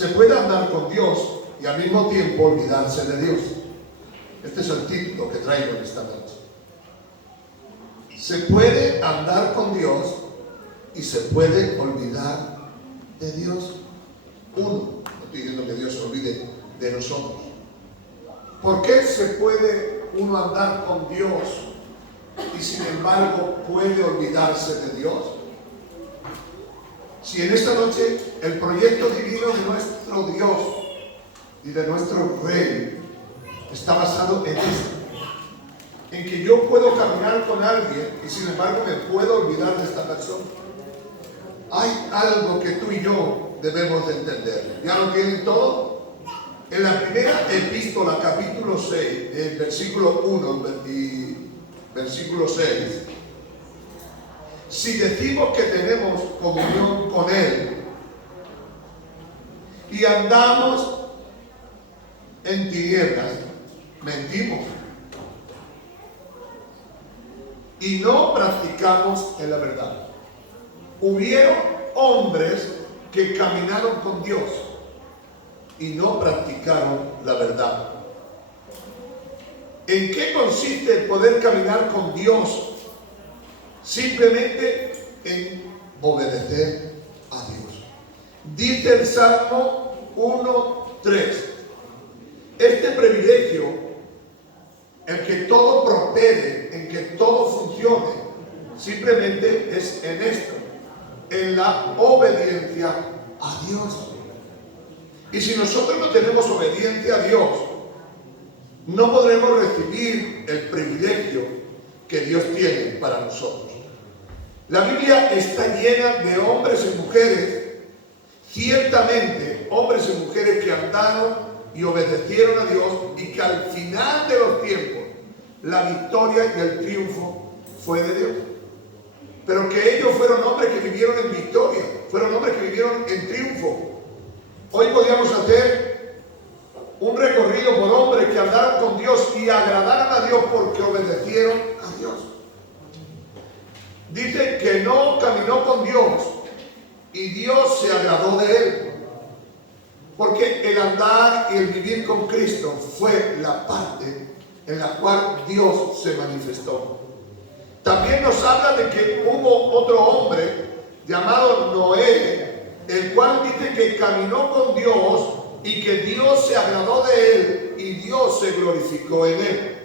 Se puede andar con Dios y al mismo tiempo olvidarse de Dios. Este es el título que traigo en esta noche. Se puede andar con Dios y se puede olvidar de Dios. Uno, no estoy diciendo que Dios se olvide de nosotros. ¿Por qué se puede uno andar con Dios y sin embargo puede olvidarse de Dios? Si en esta noche el proyecto divino de nuestro Dios y de nuestro Rey está basado en esto, en que yo puedo caminar con alguien y sin embargo me puedo olvidar de esta persona. Hay algo que tú y yo debemos de entender. ¿Ya lo tienen todo? En la primera epístola, capítulo 6, el versículo 1 y versículo 6, si decimos que tenemos comunión con Él y andamos en tinieblas, mentimos y no practicamos en la verdad. Hubieron hombres que caminaron con Dios y no practicaron la verdad. ¿En qué consiste el poder caminar con Dios? Simplemente en obedecer a Dios. Dice el Salmo 1:3. Este privilegio, el que todo prospere, en que todo funcione, simplemente es en esto, en la obediencia a Dios. Y si nosotros no tenemos obediencia a Dios, no podremos recibir el privilegio que Dios tiene para nosotros. La Biblia está llena de hombres y mujeres, ciertamente hombres y mujeres que andaron y obedecieron a Dios y que al final de los tiempos la victoria y el triunfo fue de Dios. Pero que ellos fueron hombres que vivieron en victoria, fueron hombres que vivieron en triunfo. Hoy podríamos hacer un recorrido por hombres que andaron con Dios y agradaron a Dios porque obedecieron a Dios. Dice que no caminó con Dios y Dios se agradó de él. Porque el andar y el vivir con Cristo fue la parte en la cual Dios se manifestó. También nos habla de que hubo otro hombre llamado Noé, el cual dice que caminó con Dios y que Dios se agradó de él y Dios se glorificó en él.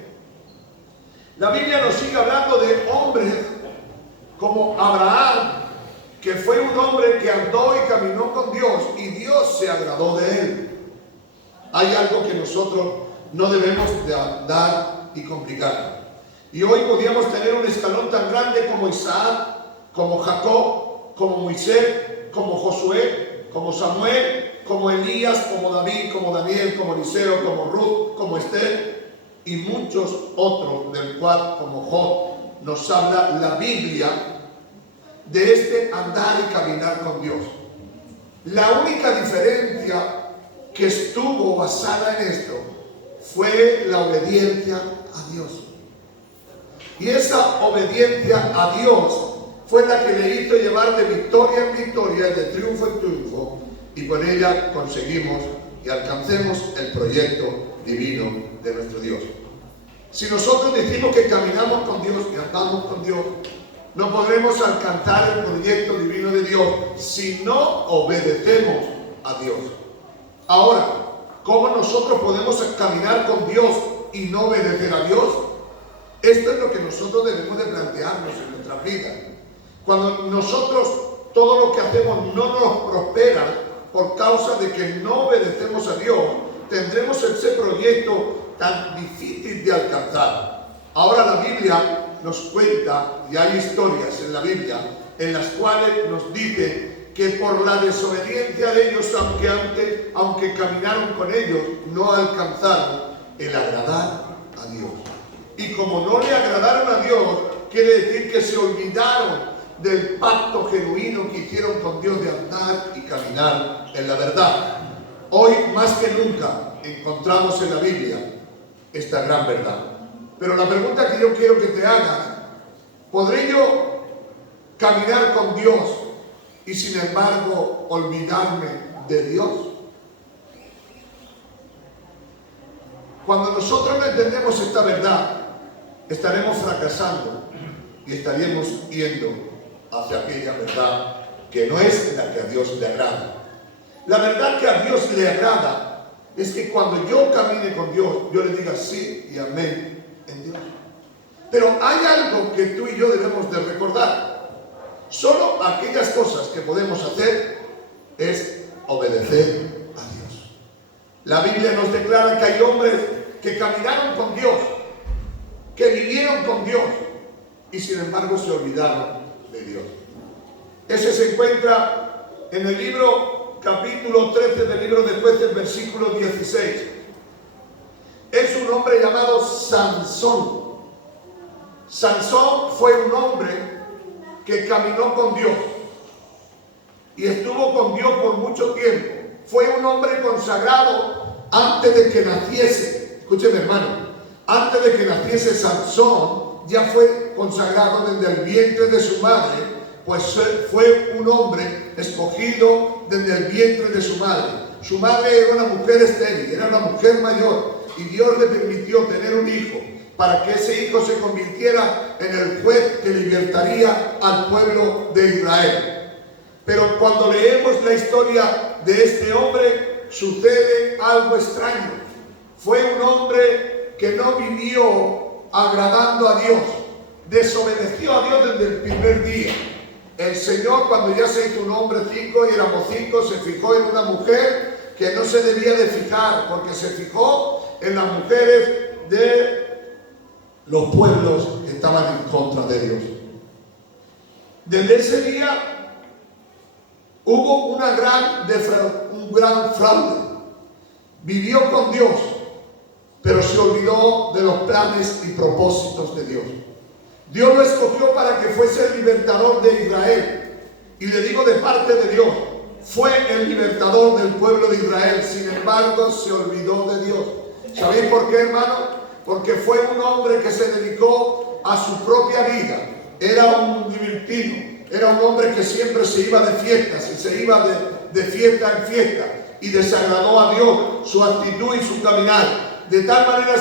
La Biblia nos sigue hablando de hombres como Abraham, que fue un hombre que andó y caminó con Dios y Dios se agradó de él. Hay algo que nosotros no debemos de andar y complicar. Y hoy podríamos tener un escalón tan grande como Isaac, como Jacob, como Moisés, como Josué, como Samuel, como Elías, como David, como Daniel, como Eliseo, como Ruth, como Esther y muchos otros, del cual como Job nos habla la Biblia de este andar y caminar con Dios. La única diferencia que estuvo basada en esto fue la obediencia a Dios. Y esa obediencia a Dios fue la que le hizo llevar de victoria en victoria y de triunfo en triunfo, y por ella conseguimos y alcancemos el proyecto divino de nuestro Dios. Si nosotros decimos que caminamos con Dios y andamos con Dios, no podremos alcanzar el proyecto divino de Dios si no obedecemos a Dios. Ahora, ¿cómo nosotros podemos caminar con Dios y no obedecer a Dios? Esto es lo que nosotros debemos de plantearnos en nuestra vida. Cuando nosotros todo lo que hacemos no nos prospera por causa de que no obedecemos a Dios, tendremos ese proyecto tan difícil de alcanzar. Ahora la Biblia nos cuenta, y hay historias en la Biblia en las cuales nos dice que por la desobediencia de ellos, aunque caminaron con ellos, no alcanzaron el agradar a Dios. Y como no le agradaron a Dios, quiere decir que se olvidaron del pacto genuino que hicieron con Dios de andar y caminar en la verdad. Hoy más que nunca encontramos en la Biblia esta gran verdad. Pero la pregunta que yo quiero que te hagas: ¿podré yo caminar con Dios y sin embargo olvidarme de Dios? Cuando nosotros no entendemos esta verdad, estaremos fracasando y estaríamos yendo hacia aquella verdad que no es la que a Dios le agrada. La verdad que a Dios le agrada es que cuando yo camine con Dios, yo le diga sí y amén en Dios. Pero hay algo que tú y yo debemos de recordar. Solo aquellas cosas que podemos hacer es obedecer a Dios. La Biblia nos declara que hay hombres que caminaron con Dios, que vivieron con Dios y sin embargo se olvidaron de Dios. Ese se encuentra en el libro capítulo 13 del libro de Jueces, versículo 16. Es un hombre llamado Sansón. Sansón fue un hombre que caminó con Dios y estuvo con Dios por mucho tiempo. Fue un hombre consagrado antes de que naciese. Escúcheme, hermano, antes de que naciese Sansón, ya fue consagrado desde el vientre de su madre, pues fue un hombre escogido desde el vientre de su madre. Su madre era una mujer estéril, era una mujer mayor, y Dios le permitió tener un hijo, para que ese hijo se convirtiera en el juez que libertaría al pueblo de Israel. Pero cuando leemos la historia de este hombre, sucede algo extraño. Fue un hombre que no vivió agradando a Dios, desobedeció a Dios desde el primer día. El Señor, cuando ya se hizo un hombre 5 y éramos 5, se fijó en una mujer que no se debía de fijar, porque se fijó en las mujeres de los pueblos que estaban en contra de Dios. Desde ese día hubo un gran fraude. Vivió con Dios, pero se olvidó de los planes y propósitos de Dios. Dios lo escogió para que fuese el libertador de Israel. Y le digo de parte de Dios, fue el libertador del pueblo de Israel. Sin embargo, se olvidó de Dios. ¿Sabéis por qué, hermano? Porque fue un hombre que se dedicó a su propia vida. Era un libertino, era un hombre que siempre se iba de fiestas y se iba de fiesta en fiesta y desagradó a Dios su actitud y su caminar. De tal manera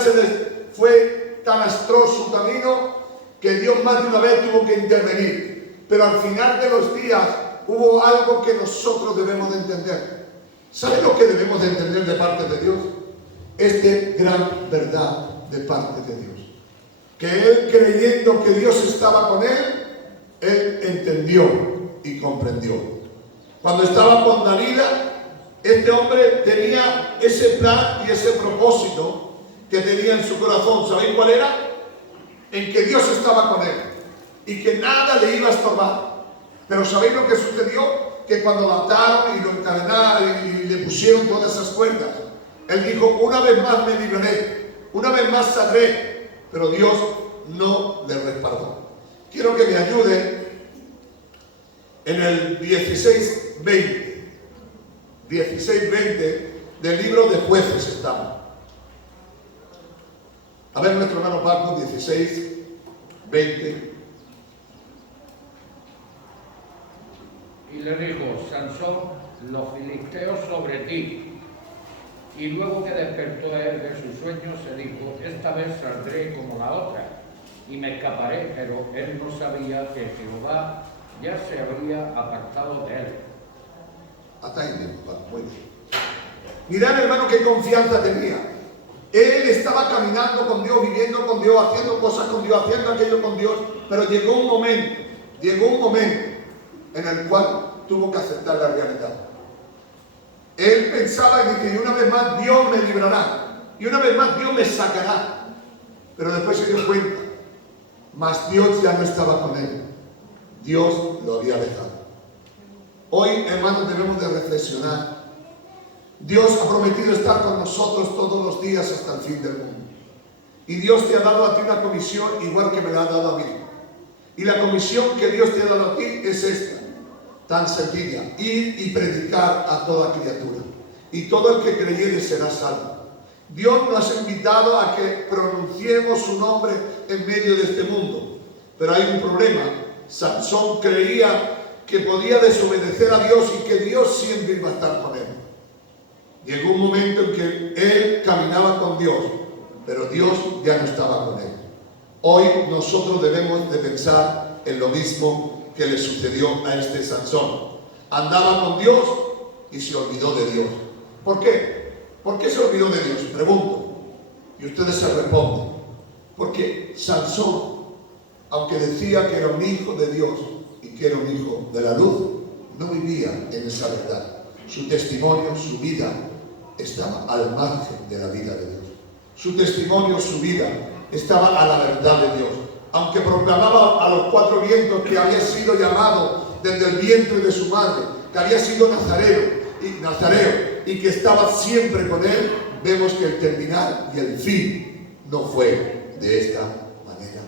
fue tan astroso su camino que Dios más de una vez tuvo que intervenir. Pero al final de los días hubo algo que nosotros debemos de entender. ¿Sabe lo que debemos de entender de parte de Dios? Esta gran verdad de parte de Dios, que él, creyendo que Dios estaba con él, él entendió y comprendió. Cuando estaba con Dalila, este hombre tenía ese plan y ese propósito que tenía en su corazón. ¿Sabéis cuál era? En que Dios estaba con él y que nada le iba a estorbar. Pero ¿sabéis lo que sucedió? Que cuando lo ataron y lo encadenaron y le pusieron todas esas cuerdas, él dijo: una vez más me libraré, una vez más saldré. Pero Dios no le respaldó. Quiero que me ayude en el 16:20 del libro de Jueces estamos. A ver, nuestro hermano Paco, 16:20. Y le dijo: Sansón, los filisteos sobre ti. Y luego que despertó él de su sueño, se dijo: esta vez saldré como la otra y me escaparé. Pero él no sabía que Jehová ya se había apartado de él. Hasta ahí bien, muy bien. Mirad, hermano, qué confianza tenía. Él estaba caminando con Dios, viviendo con Dios, haciendo cosas con Dios, haciendo aquello con Dios, pero llegó un momento en el cual tuvo que aceptar la realidad. Él pensaba que una vez más Dios me librará, y una vez más Dios me sacará, pero después se dio cuenta, mas Dios ya no estaba con él, Dios lo había dejado. Hoy, hermanos, debemos de reflexionar. Dios ha prometido estar con nosotros todos los días hasta el fin del mundo. Y Dios te ha dado a ti una comisión igual que me la ha dado a mí. Y la comisión que Dios te ha dado a ti es esta, tan sencilla: ir y predicar a toda criatura. Y todo el que creyere será salvo. Dios nos ha invitado a que pronunciemos su nombre en medio de este mundo. Pero hay un problema. Sansón creía que podía desobedecer a Dios y que Dios siempre iba a estar con él. Llegó un momento en que él caminaba con Dios, pero Dios ya no estaba con él. Hoy nosotros debemos de pensar en lo mismo que le sucedió a este Sansón. Andaba con Dios y se olvidó de Dios. ¿Por qué? ¿Por qué se olvidó de Dios? Pregunto. Y ustedes se responden. Porque Sansón, aunque decía que era un hijo de Dios y que era un hijo de la luz, no vivía en esa verdad. Su testimonio, su vida, estaba al margen de la vida de Dios. Su testimonio, su vida, estaba a la verdad de Dios. Aunque proclamaba a los cuatro vientos que había sido llamado desde el vientre de su madre, que había sido nazareo y que estaba siempre con él, vemos que el terminar y el fin no fue de esta manera.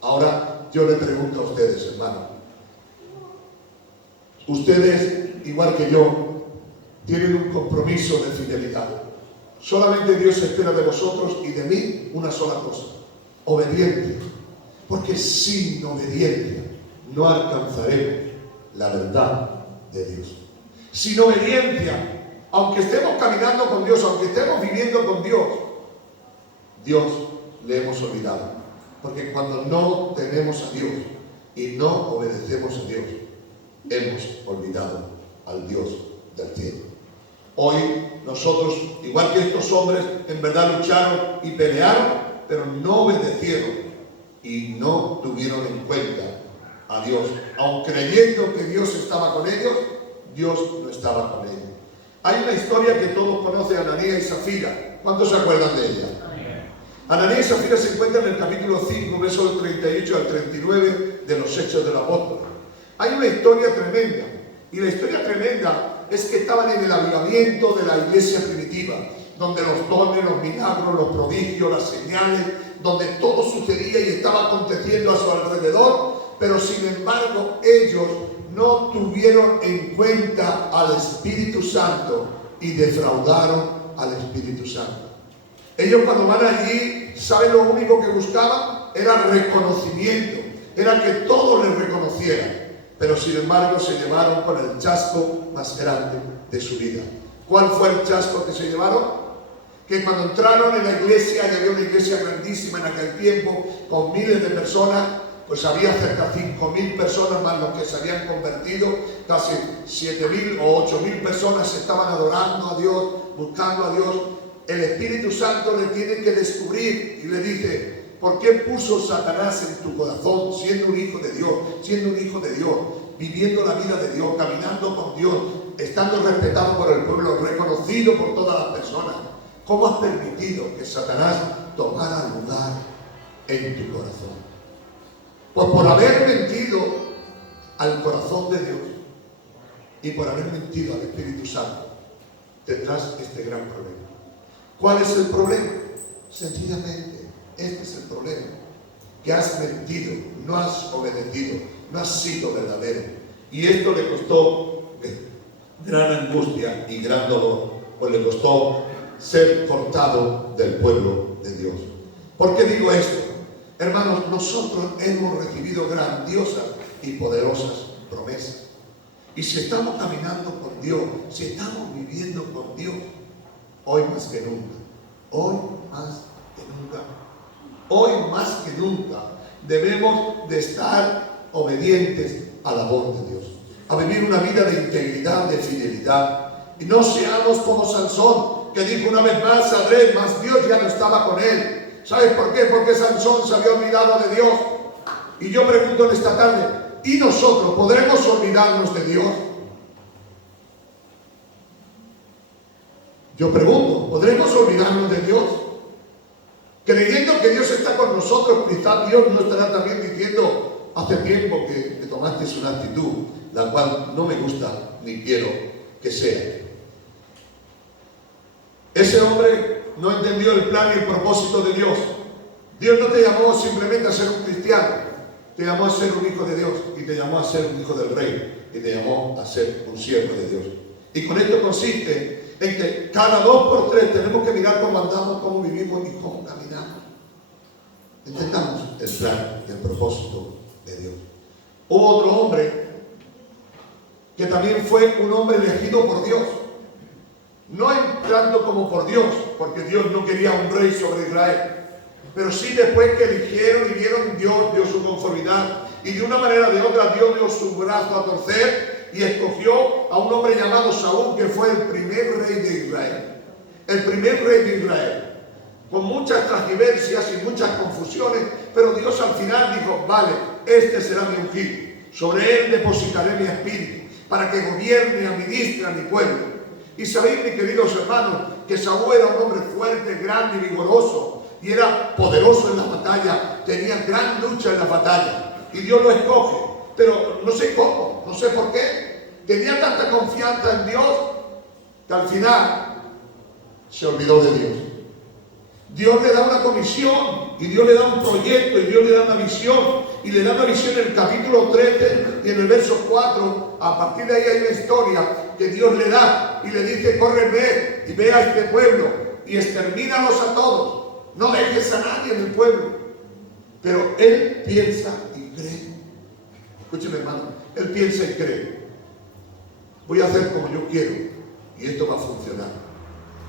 Ahora yo le pregunto a ustedes, hermanos, ustedes, igual que yo, tienen un compromiso de fidelidad. Solamente Dios espera de vosotros y de mí una sola cosa: obediencia. Porque sin obediencia no alcanzaremos la verdad de Dios. Sin obediencia, aunque estemos caminando con Dios, aunque estemos viviendo con Dios, Dios le hemos olvidado. Porque cuando no tenemos a Dios y no obedecemos a Dios, hemos olvidado al Dios del cielo. Hoy nosotros, igual que estos hombres, en verdad lucharon y pelearon, pero no obedecieron y no tuvieron en cuenta a Dios. Aun creyendo que Dios estaba con ellos, Dios no estaba con ellos. Hay una historia que todos conocen, Ananías y Zafira. ¿Cuántos se acuerdan de ella? Ananías y Zafira se encuentran en el capítulo 5, versos 38 al 39 de los Hechos del Apóstol. Hay una historia tremenda. Y la historia tremenda es que estaban en el avivamiento de la iglesia primitiva, donde los dones, los milagros, los prodigios, las señales, donde todo sucedía y estaba aconteciendo a su alrededor, pero sin embargo ellos no tuvieron en cuenta al Espíritu Santo y defraudaron al Espíritu Santo. Ellos cuando van allí, ¿saben lo único que buscaban? Era reconocimiento, era que todos les reconocieran, pero sin embargo se llevaron con el chasco más grande de su vida. ¿Cuál fue el chasco que se llevaron? Que cuando entraron en la iglesia, y había una iglesia grandísima en aquel tiempo, con miles de personas, pues había cerca de 5.000 personas más los que se habían convertido, casi 7.000 o 8.000 personas estaban adorando a Dios, buscando a Dios. El Espíritu Santo le tiene que descubrir y le dice: ¿por qué puso Satanás en tu corazón, siendo un hijo de Dios, viviendo la vida de Dios, caminando con Dios, estando respetado por el pueblo, reconocido por todas las personas? ¿Cómo has permitido que Satanás tomara lugar en tu corazón? Pues por haber mentido al corazón de Dios y por haber mentido al Espíritu Santo, tendrás este gran problema. ¿Cuál es el problema? Sencillamente, este es el problema: que has mentido, no has obedecido, no has sido verdadero. Y esto le costó gran angustia y gran dolor, pues le costó ser cortado del pueblo de Dios. ¿Por qué digo esto? Hermanos, nosotros hemos recibido grandiosas y poderosas promesas. Y si estamos caminando con Dios, si estamos viviendo con Dios, hoy más que nunca, debemos de estar obedientes a la voz de Dios, a vivir una vida de integridad, de fidelidad. Y no seamos como Sansón, que dijo una vez más: saldré, mas Dios ya no estaba con él. ¿Sabes por qué? Porque Sansón se había olvidado de Dios. Y yo pregunto en esta tarde: ¿y nosotros podremos olvidarnos de Dios? Yo pregunto: ¿podremos olvidarnos de Dios? Creyendo que Dios está con nosotros, quizás Dios no estará también diciendo: hace tiempo que tomaste una actitud la cual no me gusta ni quiero que sea. Ese hombre no entendió el plan y el propósito de Dios. Dios no te llamó simplemente a ser un cristiano, te llamó a ser un hijo de Dios, y te llamó a ser un hijo del rey, y te llamó a ser un siervo de Dios. Y con esto consiste en que cada 2 por 3 tenemos que mirar cómo andamos, cómo vivimos y cómo caminamos. Entendamos el plan y el propósito de Dios. Hubo otro hombre que también fue un hombre elegido por Dios, no entrando como por Dios, porque Dios no quería un rey sobre Israel, pero sí después que eligieron y vieron, Dios dio su conformidad, y de una manera o de otra Dios dio su brazo a torcer y escogió a un hombre llamado Saúl, que fue el primer rey de Israel. El primer rey de Israel, con muchas transgivencias y muchas confusiones, pero Dios al final dijo, vale, este será mi ungido, sobre él depositaré mi espíritu, para que gobierne y administre a mi pueblo. Y sabéis, mis queridos hermanos, que Saúl era un hombre fuerte, grande y vigoroso, y era poderoso en la batalla, tenía gran lucha en la batalla, y Dios lo escoge, pero no sé cómo, no sé por qué, tenía tanta confianza en Dios, que al final se olvidó de Dios. Dios le da una comisión, y Dios le da un proyecto, y Dios le da una visión, y le da una visión en el capítulo 13 y en el verso 4, a partir de ahí hay una historia que Dios le da, y le dice, corre, ve, y ve a este pueblo, y extermínalos a todos, no dejes a nadie en el pueblo. Pero él piensa y cree. Escúcheme, hermano, él piensa y cree. Voy a hacer como yo quiero, y esto va a funcionar.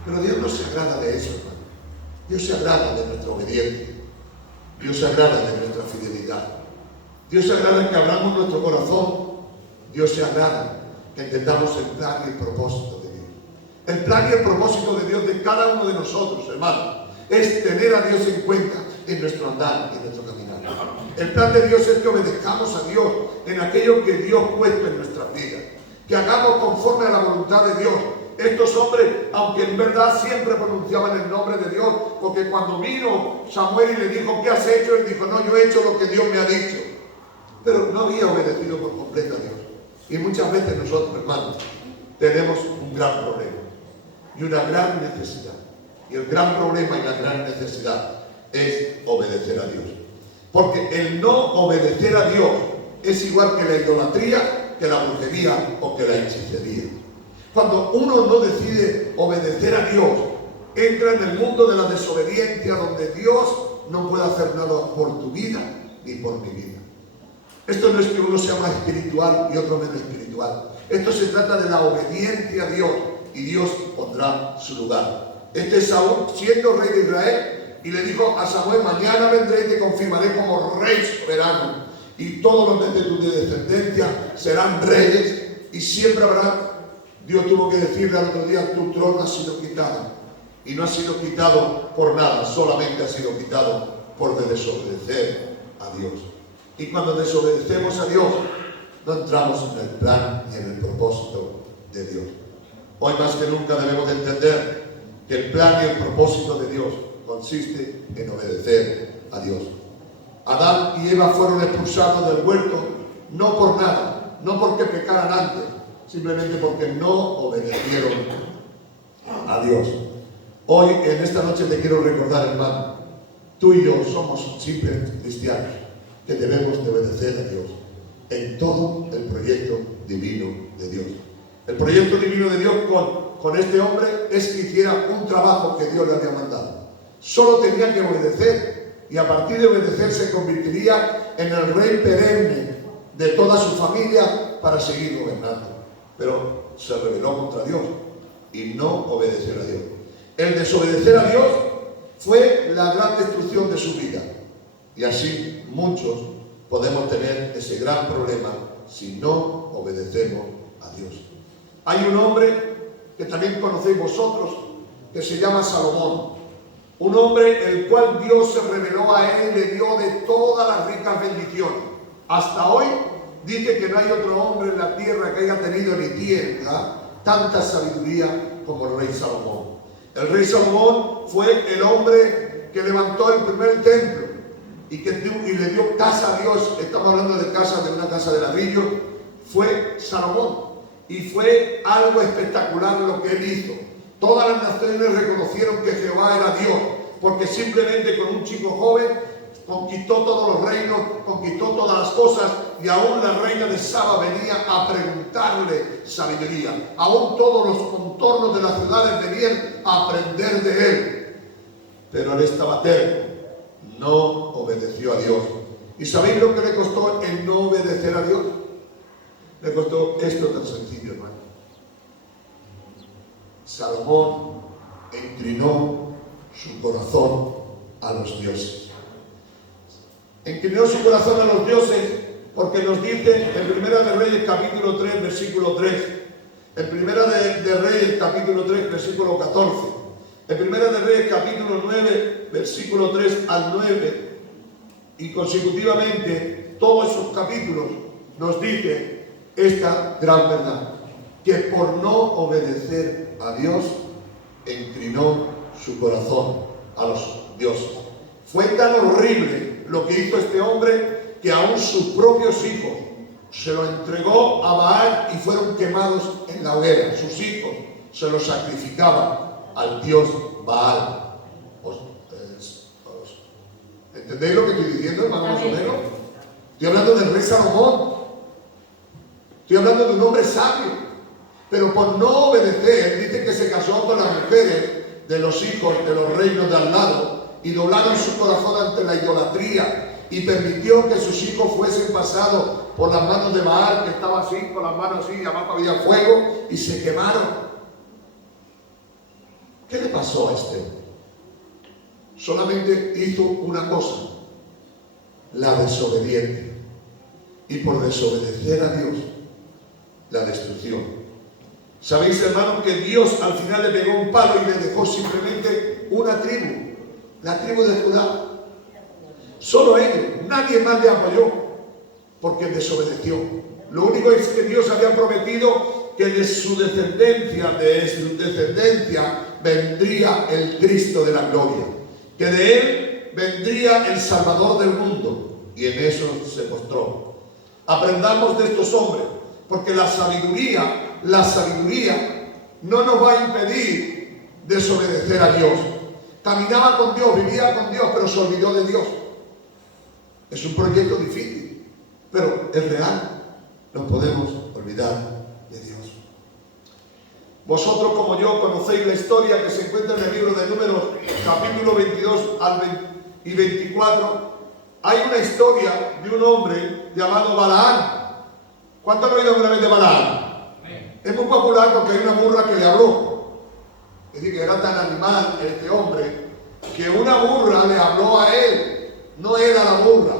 Pero Dios no se agrada de eso, hermano. Dios se agrada de nuestra obediencia. Dios se agrada de nuestra fidelidad. Dios se agrada en que abramos nuestro corazón. Dios se agrada que entendamos el plan y el propósito de Dios. El plan y el propósito de Dios de cada uno de nosotros, hermano, es tener a Dios en cuenta en nuestro andar y en nuestro caminar. El plan de Dios es que obedezcamos a Dios en aquello que Dios puesto en nuestras vidas. Que hagamos conforme a la voluntad de Dios. Estos hombres, aunque en verdad siempre pronunciaban el nombre de Dios, porque cuando vino Samuel y le dijo, ¿qué has hecho? Él dijo, no, yo he hecho lo que Dios me ha dicho. Pero no había obedecido por completo a Dios. Y muchas veces nosotros, hermanos, tenemos un gran problema y una gran necesidad. Y el gran problema y la gran necesidad es obedecer a Dios. Porque el no obedecer a Dios es igual que la idolatría, que la brujería o que la hechicería. Cuando uno no decide obedecer a Dios, entra en el mundo de la desobediencia, donde Dios no puede hacer nada por tu vida ni por mi vida. Esto no es que uno sea más espiritual y otro menos espiritual. Esto se trata de la obediencia a Dios, y Dios pondrá su lugar. Este es Saúl, siendo rey de Israel, y le dijo a Samuel, mañana vendré y te confirmaré como rey soberano, y todos los de tu descendencia serán reyes, y siempre habrá. Dios tuvo que decirle al otro día, tu trono ha sido quitado, y no ha sido quitado por nada, solamente ha sido quitado por desobedecer a Dios. Y cuando desobedecemos a Dios, no entramos en el plan y en el propósito de Dios. Hoy más que nunca debemos de entender que el plan y el propósito de Dios consiste en obedecer a Dios. Adán y Eva fueron expulsados del huerto no por nada, no porque pecaran antes, simplemente porque no obedecieron a Dios. Hoy, en esta noche, te quiero recordar, hermano, tú y yo somos simples cristianos que debemos de obedecer a Dios en todo el proyecto divino de Dios. El proyecto divino de Dios con este hombre es que hiciera un trabajo que Dios le había mandado. Solo tenía que obedecer, y a partir de obedecer se convertiría en el rey perenne de toda su familia para seguir gobernando. Pero se rebeló contra Dios y no obedeció a Dios. El desobedecer a Dios fue la gran destrucción de su vida. Y así muchos podemos tener ese gran problema si no obedecemos a Dios. Hay un hombre que también conocéis vosotros, que se llama Salomón. Un hombre el cual Dios se reveló a él y le dio de todas las ricas bendiciones. Hasta hoy dice que no hay otro hombre en la tierra que haya tenido ni tenga tanta sabiduría como el rey Salomón. El rey Salomón fue el hombre que levantó el primer templo y le dio casa a Dios. Estamos hablando de una casa de ladrillo. Fue Salomón. Y fue algo espectacular lo que él hizo. Todas las naciones reconocieron que Jehová era Dios, porque simplemente con un chico joven conquistó todos los reinos, conquistó todas las cosas, y aún la reina de Saba venía a preguntarle sabiduría. Aún todos los contornos de las ciudades venían a aprender de él. Pero él estaba terco, no obedeció a Dios. ¿Y sabéis lo que le costó el no obedecer a Dios? Le costó esto tan sencillo, hermano. Salomón inclinó su corazón a los dioses. Inclinó su corazón a los dioses porque nos dice en Primera de Reyes capítulo 3, versículo 3, en Primera de Reyes capítulo 3, versículo 14, en Primera de Reyes capítulo 9, versículo 3 al 9, y consecutivamente todos esos capítulos nos dice esta gran verdad, que por no obedecer a Dios, inclinó su corazón a los dioses. Fue tan horrible lo que hizo este hombre que aún sus propios hijos se lo entregó a Baal y fueron quemados en la hoguera. Sus hijos se los sacrificaban al dios Baal. ¿Entendéis lo que estoy diciendo, hermano, más o menos? Estoy hablando del rey Salomón. Estoy hablando de un hombre sabio. Pero por no obedecer, dice que se casó con las mujeres de los hijos de los reinos de al lado y doblaron su corazón ante la idolatría y permitió que sus hijos fuesen pasados por las manos de Baal, que estaba así, con las manos así, y abajo había fuego, y se quemaron. ¿Qué le pasó a este hombre? Solamente hizo una cosa, la desobediente. Y por desobedecer a Dios, la destrucción. ¿Sabéis, hermanos, que Dios al final le pegó un palo y le dejó simplemente una tribu? La tribu de Judá. Solo ellos, nadie más le apoyó, porque desobedeció. Lo único es que Dios había prometido que de su descendencia, vendría el Cristo de la gloria, que de él vendría el Salvador del mundo, y en eso se postró. Aprendamos de estos hombres, porque la sabiduría no nos va a impedir desobedecer a Dios. Caminaba con Dios, vivía con Dios, pero se olvidó de Dios. Es un proyecto difícil, pero es real. No podemos olvidar de Dios. Vosotros, como yo, conocéis la historia que se encuentra en el libro de Números, capítulo 22 y 24. Hay una historia de un hombre llamado Balaam. ¿Cuántos han oído alguna vez de Balaam? Es muy popular porque hay una burra que le habló. Es decir, que era tan animal este hombre que una burra le habló a él. No era la burra.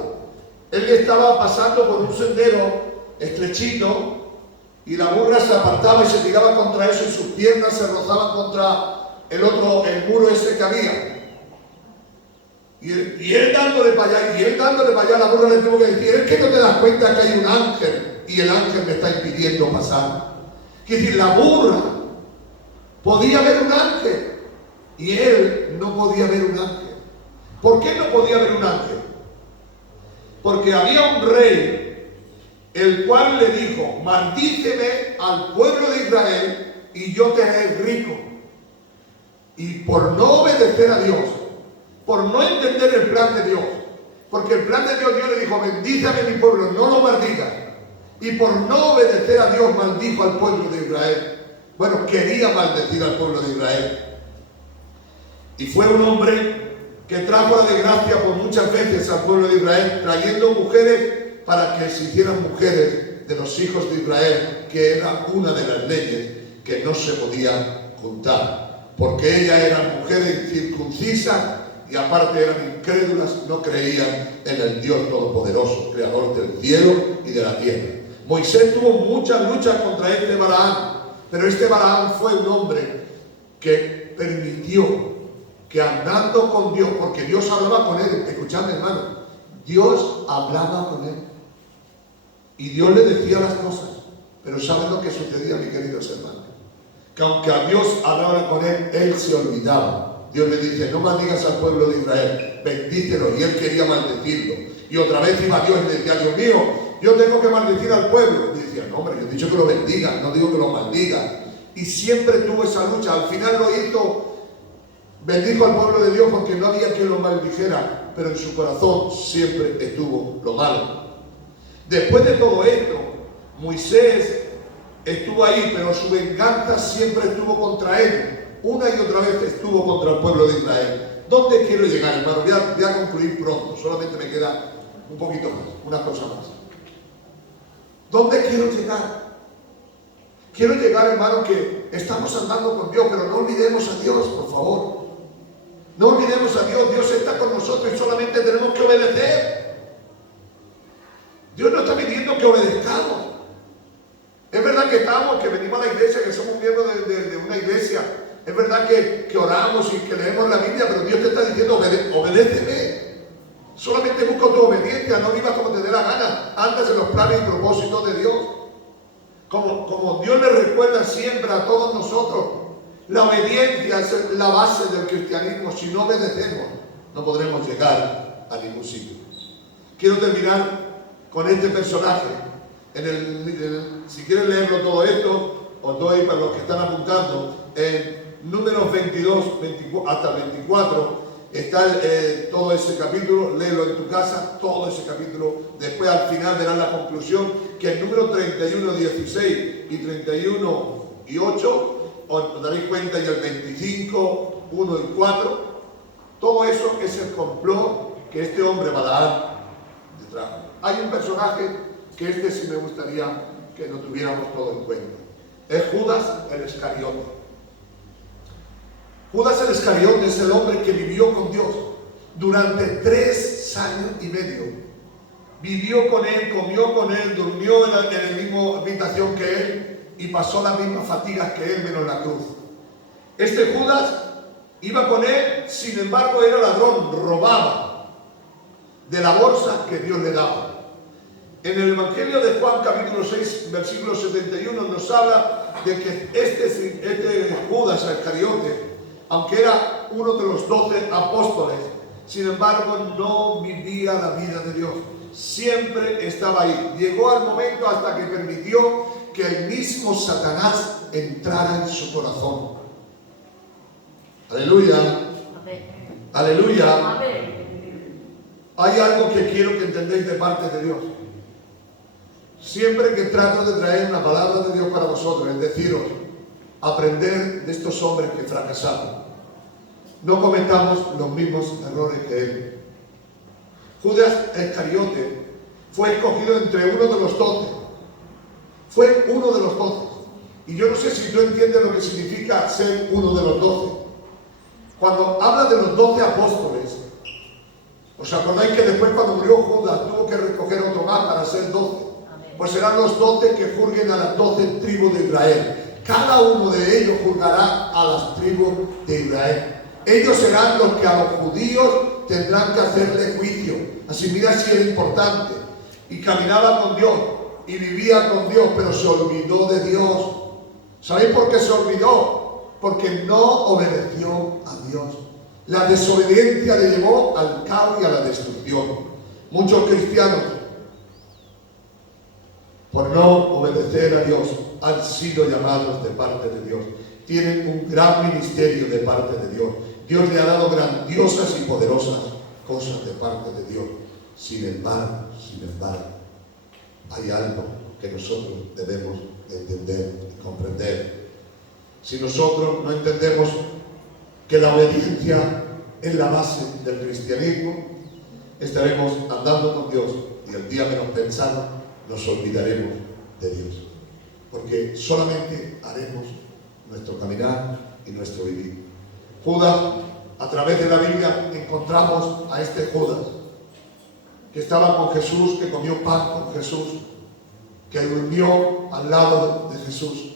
Él estaba pasando por un sendero estrechito y la burra se apartaba y se tiraba contra eso y sus piernas se rozaban contra el muro ese que había. Y él dándole para allá, la burra le tuvo que decir: es que no te das cuenta que hay un ángel y el ángel me está impidiendo pasar. Es decir, la burra podía ver un ángel y él no podía ver un ángel. ¿Por qué no podía ver un ángel? Porque había un rey el cual le dijo: maldíceme al pueblo de Israel y yo te haré rico. Y por no obedecer a Dios, por no entender el plan de Dios, porque el plan de Dios, Dios le dijo: bendícame mi pueblo, no lo maldigas. Y por no obedecer a Dios, maldijo al pueblo de Israel. Bueno, quería maldecir al pueblo de Israel. Y fue un hombre que trajo la desgracia por muchas veces al pueblo de Israel, trayendo mujeres para que se hicieran mujeres de los hijos de Israel, que era una de las leyes que no se podía juntar, porque ellas eran mujeres circuncisas y aparte eran incrédulas, no creían en el Dios Todopoderoso, creador del cielo y de la tierra. Moisés tuvo muchas luchas contra este Balaam, pero este Balaam fue un hombre que permitió que andando con Dios, porque Dios hablaba con él, escuchadme, hermano, Dios hablaba con él y Dios le decía las cosas, pero ¿saben lo que sucedía, mis queridos hermanos? Que aunque a Dios hablaba con él, él se olvidaba. Dios le dice: no maldigas al pueblo de Israel, bendícelo, y él quería maldecirlo. Y otra vez iba Dios y le decía: Dios mío, yo tengo que maldecir al pueblo. Y decía: no, hombre, yo he dicho que lo bendiga, no digo que lo maldiga. Y siempre tuvo esa lucha. Al final lo hizo, bendijo al pueblo de Dios porque no había quien lo maldijera, pero en su corazón siempre estuvo lo malo. Después de todo esto, Moisés estuvo ahí, pero su venganza siempre estuvo contra él. Una y otra vez estuvo contra el pueblo de Israel. ¿Dónde quiero llegar, hermano? Voy a concluir pronto, solamente me queda un poquito más, una cosa más. ¿Dónde quiero llegar? Quiero llegar, hermano, que estamos andando con Dios, pero no olvidemos a Dios, por favor. No olvidemos a Dios. Dios está con nosotros y solamente tenemos que obedecer. Dios nos está pidiendo que obedezcamos. Es verdad que venimos a la iglesia, que somos miembros de una iglesia. Es verdad que oramos y que leemos la Biblia, pero Dios te está diciendo, obedéceme. Solamente busca tu obediencia, no vivas como te dé la gana. Andas en los planes y propósitos de Dios. Como Dios le recuerda siempre a todos nosotros, la obediencia es la base del cristianismo. Si no obedecemos, no podremos llegar a ningún sitio. Quiero terminar con este personaje. Si quieren leerlo todo esto, os doy para los que están apuntando, en Números 22 hasta 24, está todo ese capítulo. Léelo en tu casa, todo ese capítulo. Después al final verán la conclusión, que el número 31, 16 y 31 y 8, os daréis cuenta, y el 25, 1 y 4, todo eso es el complot que este hombre Balaam detrás. Hay un personaje que sí me gustaría que lo tuviéramos todo en cuenta. Es Judas el Iscariote. Judas el Iscariote es el hombre que vivió con Dios durante 3 años y medio. Vivió con él, comió con él, durmió en la misma habitación que él y pasó las mismas fatigas que él, menos la cruz. Este Judas iba con él, sin embargo era ladrón, robaba de la bolsa que Dios le daba. En el Evangelio de Juan, capítulo 6, versículo 71, nos habla de que este Judas Iscariote, aunque era uno de los 12 apóstoles, sin embargo no vivía la vida de Dios. Siempre estaba ahí. Llegó al momento hasta que permitió que el mismo Satanás entrara en su corazón. Aleluya. Amén. Aleluya. Amén. Hay algo que quiero que entendáis de parte de Dios. Siempre que trato de traer una palabra de Dios para vosotros, es deciros, aprender de estos hombres que fracasaron. No cometamos los mismos errores que él. Judas Iscariote fue escogido entre uno de los 12. Fue uno de los 12. Y yo no sé si tú entiendes lo que significa ser uno de los 12. Cuando habla de los 12 apóstoles, ¿os acordáis que después cuando murió Judas tuvo que recoger otro más para ser 12? Pues serán los 12 que juzguen a las 12 tribus de Israel. Cada uno de ellos juzgará a las tribus de Israel. Ellos serán los que a los judíos tendrán que hacerle juicio. Así mira si era importante. Y caminaba con Dios y vivía con Dios, pero se olvidó de Dios. ¿Sabéis por qué se olvidó? Porque no obedeció a Dios. La desobediencia le llevó al caos y a la destrucción. Muchos cristianos, por no obedecer a Dios, han sido llamados de parte de Dios. Tienen un gran ministerio de parte de Dios. Dios le ha dado grandiosas y poderosas cosas de parte de Dios. Sin embargo, hay algo que nosotros debemos entender y comprender. Si nosotros no entendemos que la obediencia es la base del cristianismo, estaremos andando con Dios y el día menos pensado nos olvidaremos de Dios. Porque solamente haremos nuestro caminar y nuestro vivir. Judas, a través de la Biblia encontramos a este Judas que estaba con Jesús, que comió pan con Jesús, que durmió al lado de Jesús,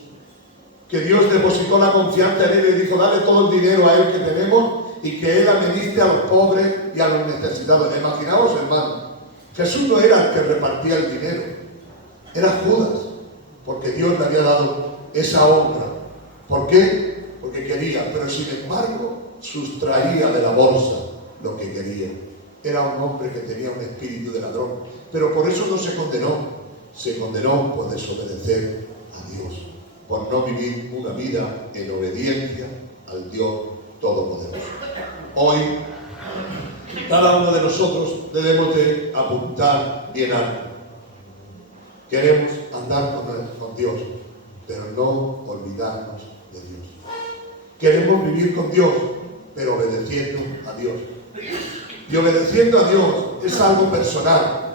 que Dios depositó la confianza en él y dijo: dale todo el dinero a él que tenemos y que él administre a los pobres y a los necesitados. Imaginaos, hermano, Jesús no era el que repartía el dinero, era Judas, porque Dios le había dado esa honra. ¿Por qué? Porque quería, pero sin embargo sustraía de la bolsa lo que quería. Era un hombre que tenía un espíritu de ladrón, pero por eso no se condenó. Se condenó por desobedecer a Dios, por no vivir una vida en obediencia al Dios Todopoderoso. Hoy, cada uno de nosotros debemos de apuntar bien alto. Queremos andar con Dios, pero no olvidarnos de Dios. Queremos vivir con Dios, pero obedeciendo a Dios. Y obedeciendo a Dios es algo personal.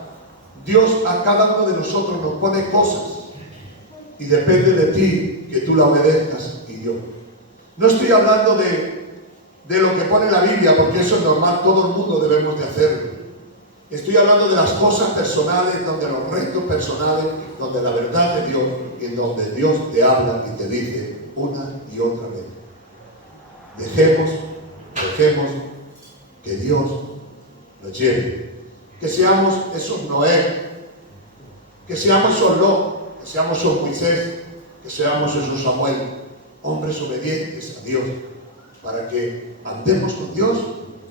Dios a cada uno de nosotros nos pone cosas y depende de ti que tú la obedezcas y Dios. No estoy hablando de lo que pone la Biblia, porque eso es normal, todo el mundo debemos de hacerlo. Estoy hablando de las cosas personales, donde los retos personales, donde la verdad de Dios, y en donde Dios te habla y te dice una y otra vez. Dejemos que Dios nos lleve. Que seamos esos Noé, que seamos esos Lot, que seamos esos Moisés, que seamos esos Samuel, hombres obedientes a Dios, para que andemos con Dios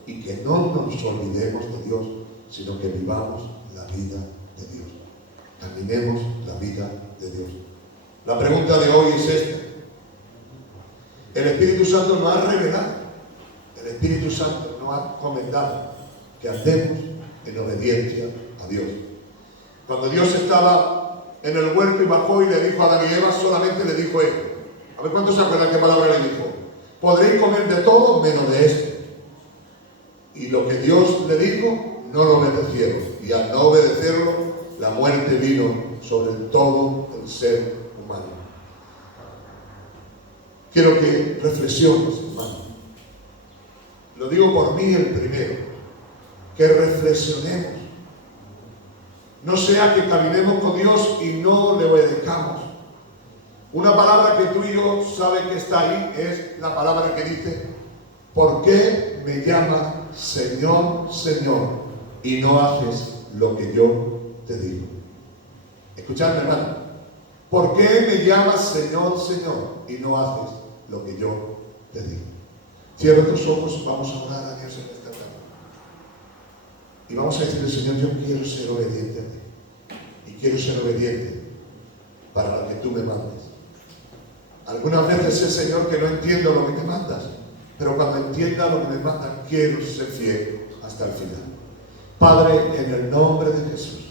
y que no nos olvidemos de Dios, sino que vivamos la vida de Dios. Caminemos la vida de Dios. La pregunta de hoy es esta. El Espíritu Santo nos ha revelado, el Espíritu Santo nos ha comentado que andemos en obediencia a Dios. Cuando Dios estaba en el huerto y bajó y le dijo a Adán y Eva, solamente le dijo esto. A ver cuántos se acuerdan qué palabra le dijo. Podréis comer de todo menos de esto. Y lo que Dios le dijo, no lo obedecieron. Y al no obedecerlo, la muerte vino sobre todo el ser humano. Quiero que reflexiones, hermano. Lo digo por mí el primero. Que reflexionemos. No sea que caminemos con Dios y no le obedezcamos. Una palabra que tú y yo sabes que está ahí es la palabra que dice: ¿por qué me llamas Señor, Señor, y no haces lo que yo te digo? Escuchadme, hermano. ¿Por qué me llamas Señor, Señor, y no haces lo que yo te digo? Cierra tus ojos, vamos a orar a Dios en esta tarde. Y vamos a decirle: Señor, yo quiero ser obediente a ti. Y quiero ser obediente para lo que tú me mandes. Algunas veces sé, Señor, que no entiendo lo que me mandas, pero cuando entienda lo que me mandas, quiero ser fiel hasta el final. Padre, en el nombre de Jesús,